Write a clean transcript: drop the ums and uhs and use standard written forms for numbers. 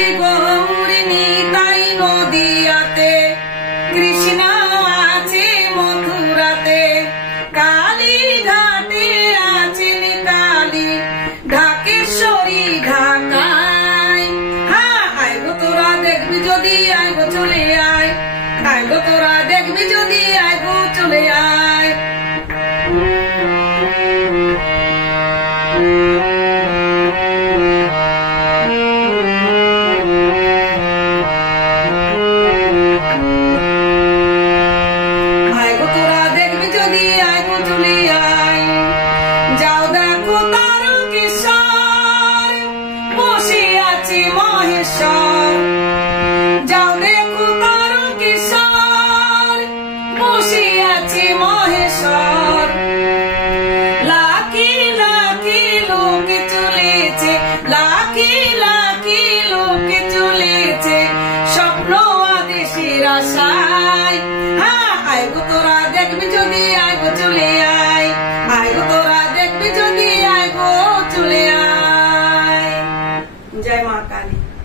আছে গৌরী নিতাই নদিয়াতে, কৃষ্ণ আছে মথুরাতে, কালী ঘাটে আছেন কালী, ঢাকেশ্বরী ঢাকায়। হ্যাঁ আইগো তোরা দেখবি যদি আইগো চলে আয়, আইগো তোরা দেখবি যদি আইগো চলে আয়। আইগো তোরা দেখবি যদি আইগো চলে আয়। যাও দেখো তারকেশ্বর বসে আছে মহেশ্বর, যাও দেখো তারকেশ্বর বসে আছে মহেশ্বর। লাখি লাখি লোকে চলেছে, লাখি লাখি লোকে চলেছে স্বপ্ন আদেশের আশায়। হ্যাঁ আইগো তোরা দেখবি যদি